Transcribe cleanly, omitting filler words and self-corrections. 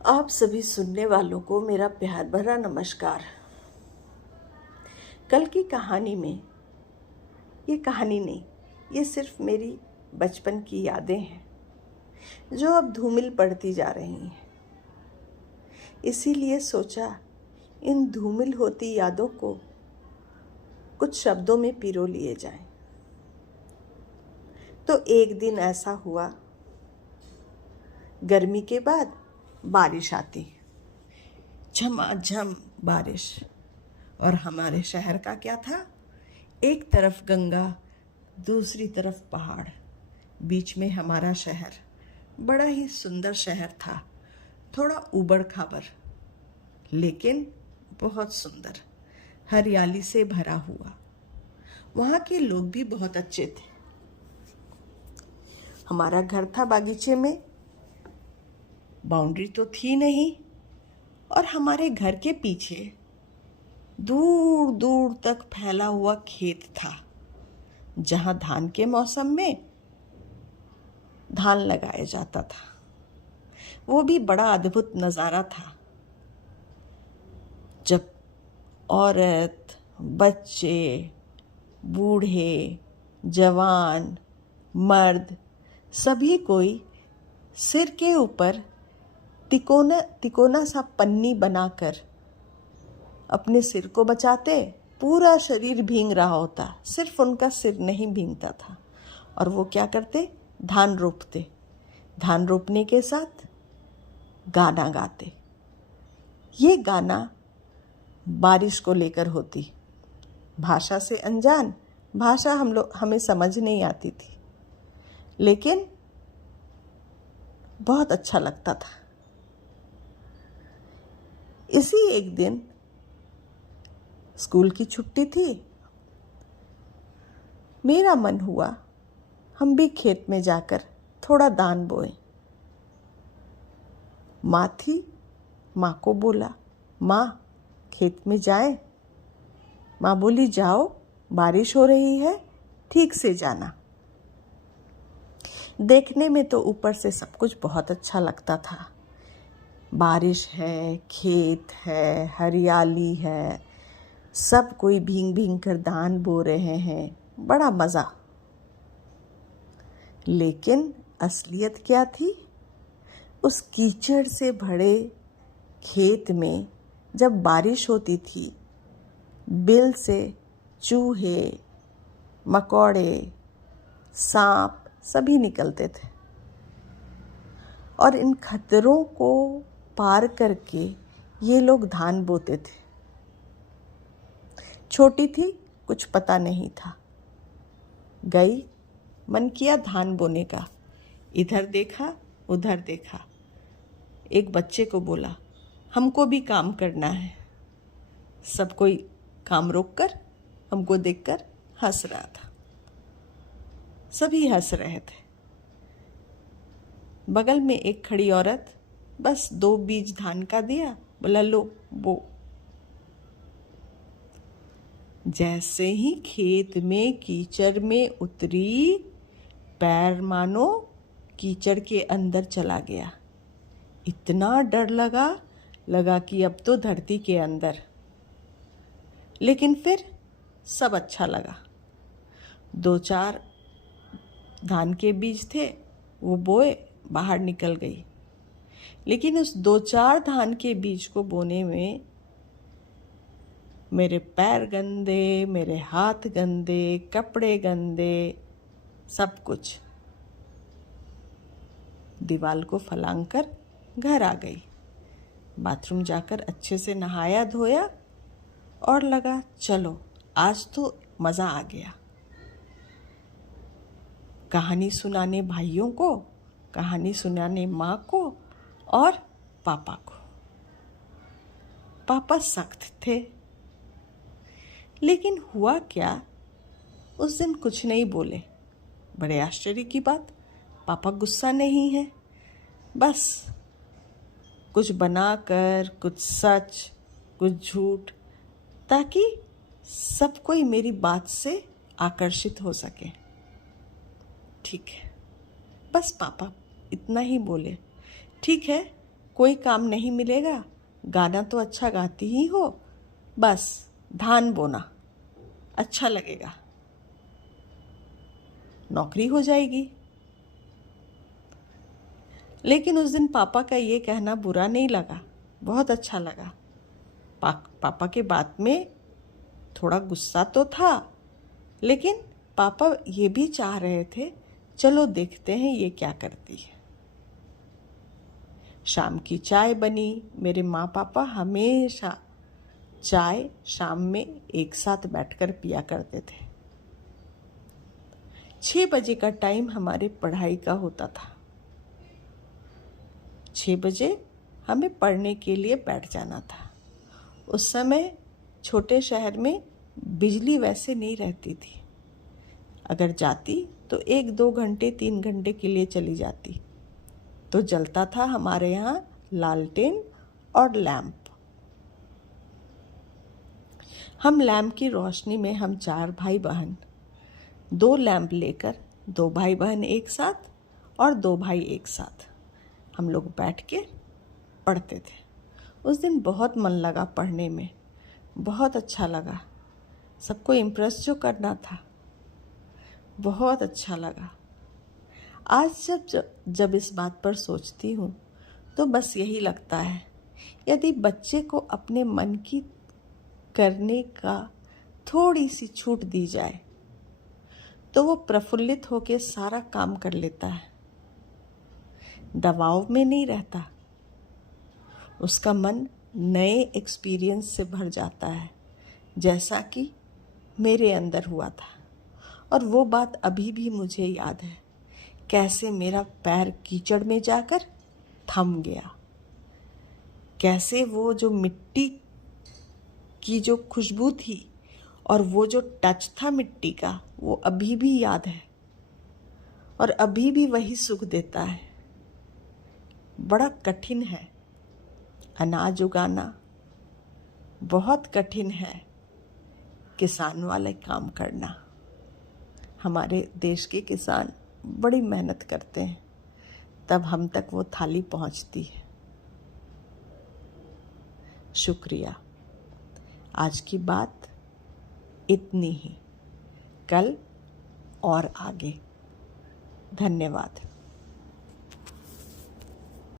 आप सभी सुनने वालों को मेरा प्यार भरा नमस्कार। कल की कहानी में, ये कहानी नहीं, ये सिर्फ मेरी बचपन की यादें हैं जो अब धूमिल पड़ती जा रही हैं। इसीलिए सोचा इन धूमिल होती यादों को कुछ शब्दों में पिरो लिए जाएं। तो एक दिन ऐसा हुआ, गर्मी के बाद बारिश आती, झमाझम बारिश। और हमारे शहर का क्या था, एक तरफ गंगा, दूसरी तरफ पहाड़, बीच में हमारा शहर। बड़ा ही सुंदर शहर था, थोड़ा ऊबड़ खाबड़ लेकिन बहुत सुंदर, हरियाली से भरा हुआ। वहाँ के लोग भी बहुत अच्छे थे। हमारा घर था बागीचे में, बाउंड्री तो थी नहीं, और हमारे घर के पीछे दूर दूर तक फैला हुआ खेत था जहाँ धान के मौसम में धान लगाया जाता था। वो भी बड़ा अद्भुत नज़ारा था जब औरत, बच्चे, बूढ़े, जवान, मर्द सभी कोई सिर के ऊपर तिकोना सा पन्नी बनाकर अपने सिर को बचाते। पूरा शरीर भींग रहा होता, सिर्फ उनका सिर नहीं भींगता था। और वो क्या करते, धान रोपते। धान रोपने के साथ गाना गाते। ये गाना बारिश को लेकर होती। भाषा से अनजान, भाषा हमें समझ नहीं आती थी, लेकिन बहुत अच्छा लगता था। इसी एक दिन स्कूल की छुट्टी थी। मेरा मन हुआ हम भी खेत में जाकर थोड़ा धान बोए। माँ थी, माँ को बोला, माँ खेत में जाएं? माँ बोली, जाओ, बारिश हो रही है, ठीक से जाना। देखने में तो ऊपर से सब कुछ बहुत अच्छा लगता था। बारिश है, खेत है, हरियाली है, सब कोई भींग भींग कर धान बो रहे हैं, बड़ा मज़ा। लेकिन असलियत क्या थी, उस कीचड़ से भरे खेत में जब बारिश होती थी, बिल से चूहे, मकोड़े, सांप सभी निकलते थे। और इन खतरों को पार करके ये लोग धान बोते थे। छोटी थी, कुछ पता नहीं था। गई, मन किया धान बोने का। इधर देखा, उधर देखा। एक बच्चे को बोला, हमको भी काम करना है। सब कोई काम रोककर हमको देखकर हंस रहा था। सभी हंस रहे थे। बगल में एक खड़ी औरत बस 2 बीज धान का दिया, बोला, लो बो। जैसे ही खेत में कीचड़ में उतरी, पैर मानो कीचड़ के अंदर चला गया। इतना डर लगा कि अब तो धरती के अंदर। लेकिन फिर सब अच्छा लगा। 2-4 धान के बीज थे, वो बोए, बाहर निकल गई। लेकिन उस 2-4 धान के बीज को बोने में मेरे पैर गंदे, मेरे हाथ गंदे, कपड़े गंदे, सब कुछ। दीवार को फलांग कर घर आ गई। बाथरूम जाकर अच्छे से नहाया धोया और लगा, चलो आज तो मज़ा आ गया। कहानी सुनाने भाइयों को, कहानी सुनाने माँ को और पापा को। पापा सख्त थे, लेकिन हुआ क्या, उस दिन कुछ नहीं बोले। बड़े आश्चर्य की बात, पापा गुस्सा नहीं है। बस कुछ बनाकर, कुछ सच, कुछ झूठ, ताकि सब कोई मेरी बात से आकर्षित हो सके। ठीक है, बस पापा इतना ही बोले, ठीक है, कोई काम नहीं मिलेगा, गाना तो अच्छा गाती ही हो, बस धान बोना अच्छा लगेगा, नौकरी हो जाएगी। लेकिन उस दिन पापा का ये कहना बुरा नहीं लगा, बहुत अच्छा लगा। पापा के बात में थोड़ा गुस्सा तो था, लेकिन पापा ये भी चाह रहे थे चलो देखते हैं ये क्या करती है। शाम की चाय बनी। मेरे माँ पापा हमेशा चाय शाम में एक साथ बैठकर पिया करते थे। 6 बजे का टाइम हमारे पढ़ाई का होता था। 6 बजे हमें पढ़ने के लिए बैठ जाना था। उस समय छोटे शहर में बिजली वैसे नहीं रहती थी। अगर जाती तो 1-2 घंटे 3 घंटे के लिए चली जाती। तो जलता था हमारे यहाँ लालटेन और लैंप। हम लैंप की रोशनी में हम 4 भाई बहन 2 लैंप लेकर 2 भाई बहन एक साथ और 2 भाई एक साथ हम लोग बैठ के पढ़ते थे। उस दिन बहुत मन लगा पढ़ने में, बहुत अच्छा लगा। सबको इम्प्रेस जो करना था, बहुत अच्छा लगा। आज जब इस बात पर सोचती हूँ तो बस यही लगता है, यदि बच्चे को अपने मन की करने का थोड़ी सी छूट दी जाए तो वो प्रफुल्लित होकर सारा काम कर लेता है, दबाव में नहीं रहता। उसका मन नए एक्सपीरियंस से भर जाता है, जैसा कि मेरे अंदर हुआ था। और वो बात अभी भी मुझे याद है, कैसे मेरा पैर कीचड़ में जाकर थम गया, कैसे वो जो मिट्टी की जो खुशबू थी और वो जो टच था मिट्टी का, वो अभी भी याद है और अभी भी वही सुख देता है। बड़ा कठिन है अनाज उगाना, बहुत कठिन है किसान वाले काम करना। हमारे देश के किसान बड़ी मेहनत करते हैं, तब हम तक वो थाली पहुंचती है। शुक्रिया। आज की बात इतनी ही, कल और आगे। धन्यवाद।